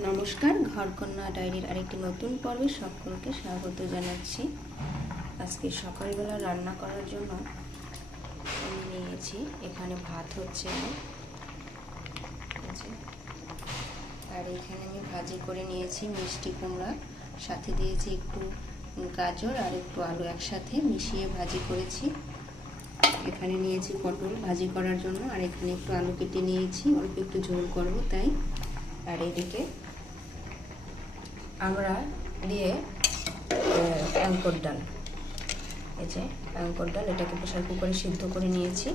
নমস্কার, ঘরকন্যা ডায়েরির আরেকটি নতুন পর্বে সকলকে স্বাগত জানাচ্ছি। আজকে সকালবেলা রান্না করার জন্য আমি নিয়েছি, এখানে ভাত হচ্ছে আর এখানে আমি ভাজি করে নিয়েছি মিষ্টি কুমড়া, সাথে দিয়েছি একটু গাজর আর একটু আলু একসাথে মিশিয়ে ভাজি করেছি। এখানে নিয়েছি পটল ভাজি করার জন্য, আর এখানে একটু আলু কেটে নিয়েছি, অল্প একটু ঝোল করব তাই। আর এদিকে আমরা দিয়ে অ্যাঙ্কর ডাল, এই যে অ্যাঙ্কর ডাল, এটাকে প্রেসার কুকারে সিদ্ধ করে নিয়েছি।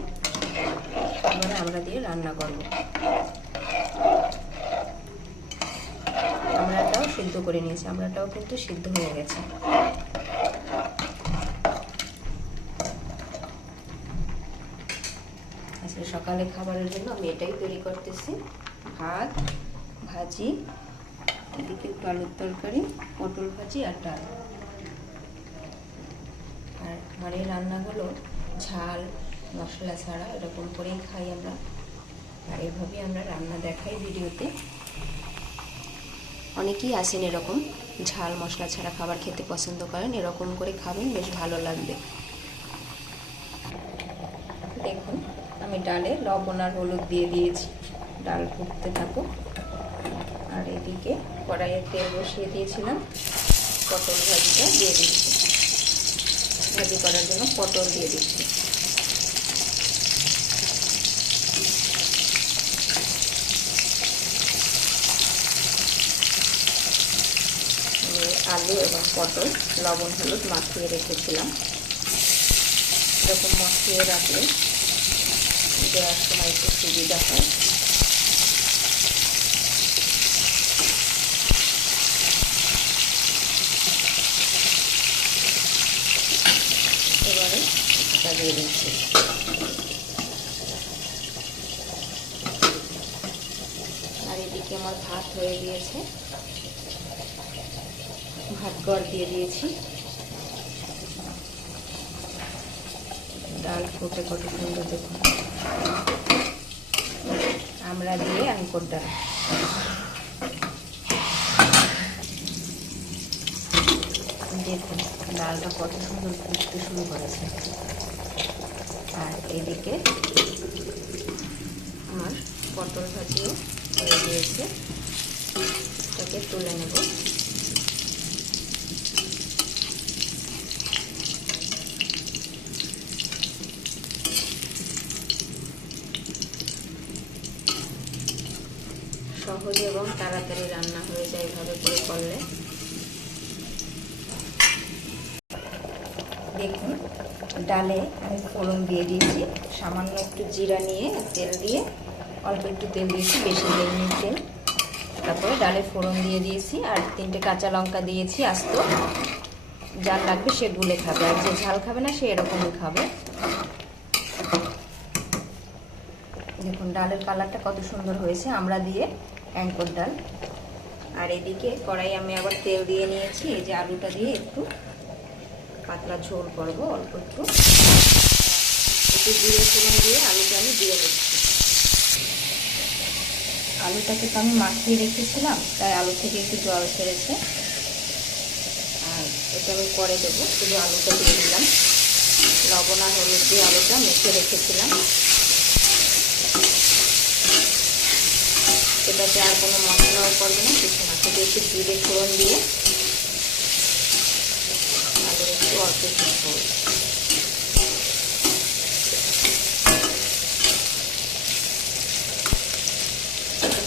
এবারে আমরা দিয়ে রান্না করব। আমরাটাও সিদ্ধ করে নিয়েছি, আমরাটাও কিন্তু সিদ্ধ হয়ে গেছে। আজকে সকালে খাবারের জন্য আমি এটাই তৈরি করতেছি, ভাত, ভাজি, এদিকে একটু আলুর তরকারি, পটল ভাজি আর ডাল। আর আমার এই রান্নাগুলো ঝাল মশলা ছাড়া এরকম করেই খাই আমরা, আর এভাবেই আমরা রান্না দেখাই ভিডিওতে। অনেকেই আছেন এরকম ঝাল মশলা ছাড়া খাবার খেতে পছন্দ করেন, এরকম করে খাবেন, বেশ ভালো লাগবে। দেখুন আমি ডালে লবণ আর হলুদ দিয়ে দিয়েছি, ডাল ফুটতে থাকুক। আর এদিকে কড়াইয়ে তেল বসিয়ে দিয়েছিলাম, পটল ভাজিটা দিয়ে দিচ্ছি, ভাজি করার জন্য পটল দিয়ে দিচ্ছি। আলু এবং পটল লবণ হলুদ মাখিয়ে রেখেছিলাম, এরকম মাখিয়ে রাখলে দেওয়ার সময় একটু সুবিধা হয়। এবারে এটা দিয়ে দিচ্ছি। আর এদিকে আমার ভাত হয়ে গিয়েছে, ভাত গড় দিয়ে দিয়েছি। ডাল ফুটে কত সুন্দর দেখুন, আমরা দিয়ে অ্যাঙ্কর ডাল। দেখুন ডালটা কত সুন্দর ফুটতে শুরু করেছে। আর এদিকে আমার পটল ভাজিও হয়ে গিয়েছে, এটাকে তুলে নেব। সহজ এবং তাড়াতাড়ি রান্না হয়ে যায় এভাবে করে করলে। দেখুন ডালে আমি ফোড়ন দিয়ে দিয়েছি, সামান্য একটু জিরা নিয়ে তেল দিয়ে, অল্প একটু তেল দিয়েছি, বেশি দেয়নি তেল। তারপরে ডালে ফোড়ন দিয়ে দিয়েছি, আর 3টে কাঁচা লঙ্কা দিয়েছি আস্ত। যার লাগবে সে গুলে খাবে, আর যে ঝাল খাবে না সে এরকমই খাবে। দেখুন ডালের কালারটা কত সুন্দর হয়েছে, আমরা দিয়ে অ্যাঙ্কর ডাল। আর এদিকে কড়াই আমি আবার তেল দিয়ে নিয়েছি, এই যে আলুটা দিয়ে একটু পাতলা ঝোল করবো, অল্প একটু জিরে ফোড়ন দিয়ে আলুটা আমি দিয়ে দিচ্ছি। আলুটাকে তো আমি মাখিয়ে রেখেছিলাম, তাই আলু থেকে একটু জল ছেড়েছে। আর এটা আমি করে দেবো, শুধু আলুটা দিয়ে দিলাম, লবণ আর হলুদ দিয়ে আলুটা মেখে রেখেছিলাম। এটাতে আর কোনো মশলাও করবে না, কিছু না, শুধু একটু জিরে ফোড়ন দিয়ে আলু একটু অল্প একটু ঝোল।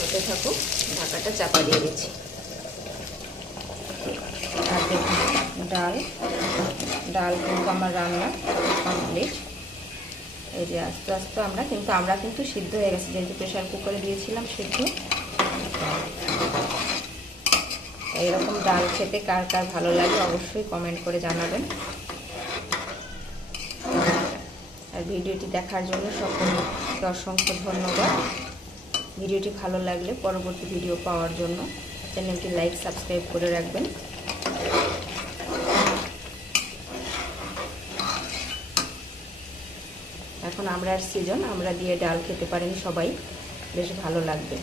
হতে থাকুক, ঢাকাটা চাপা দিয়ে দিচ্ছি। আর দেখুন ডাল কিন্তু আমার রান্না কমপ্লিট। এই যে আস্তে আস্তে আমরা কিন্তু সিদ্ধ হয়ে গেছে, যেহেতু প্রেসার কুকারে দিয়েছিলাম সিদ্ধ। এইরকম ডাল খেতে কার কার ভালো লাগে অবশ্যই কমেন্ট করে জানাবেন। আর ভিডিওটি দেখার জন্য সকলকে অসংখ্য ধন্যবাদ। ভিডিওটি ভালো লাগলে পরবর্তী ভিডিও পাওয়ার জন্য চ্যানেলটি লাইক সাবস্ক্রাইব করে রাখবেন। এখন আমড়ার সিজন, আমরা দিয়ে ডাল খেতে পারেন সবাই, বেশ ভালো লাগবে।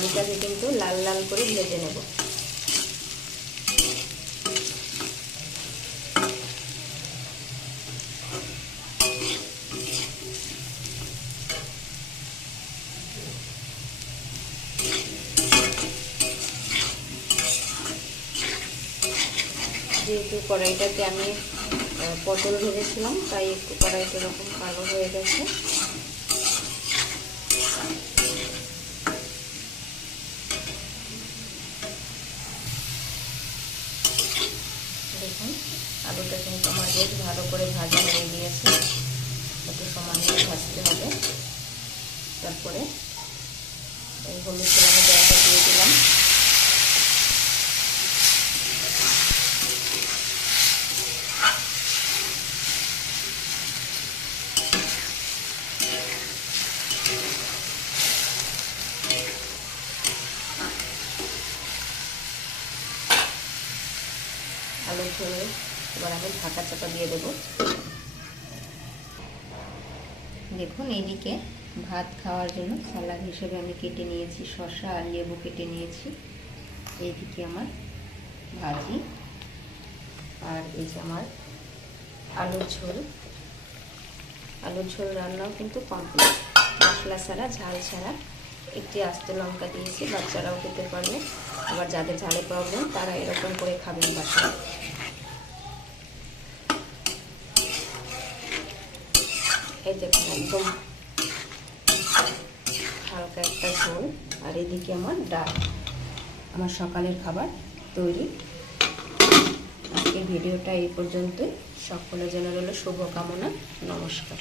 আলুটাকে কিন্তু লাল লাল করে ভেজে নেব। যেহেতু কড়াইটাতে আমি পটল ভেজেছিলাম, তাই একটু কড়াইটা এরকম কালো হয়ে গেছে। দেখুন আলুটা কিন্তু আমার বেশ ভালো করে ভাজা হয়ে গিয়েছে। একটু সমান করে ভাজতে হবে। তারপরে এই হলুদ ফোড়নের জলটা দিয়ে দিলাম। আলু ঝোলে এবার আমি ঢাকা চাপা দিয়ে দেব। দেখুন এইদিকে ভাত খাওয়ার জন্য সালাদ হিসেবে আমি কেটে নিয়েছি শসা আর লেবু কেটে নিয়েছি। এইদিকে আমার ভাজি, আর এই যে আমার আলুর ঝোল। আলুর ঝোল রান্নাও কিন্তু কমপ্লিট, মশলা ছাড়া, ঝাল ছাড়া। একটি আস্ত লঙ্কা দিয়েছি, বাচ্চারাও খেতে পারবে। আবার যাদের ঝালে প্রবলেম তারা এরকম করে খাবেন বাসায়। এই দেখুন একদম হালকা একটা ঝোল। আর এদিকে আমার ডাল। আমার সকালের খাবার তৈরি। আজকের ভিডিওটা এই পর্যন্তই। সকলের জন্য রইল শুভকামনা। নমস্কার।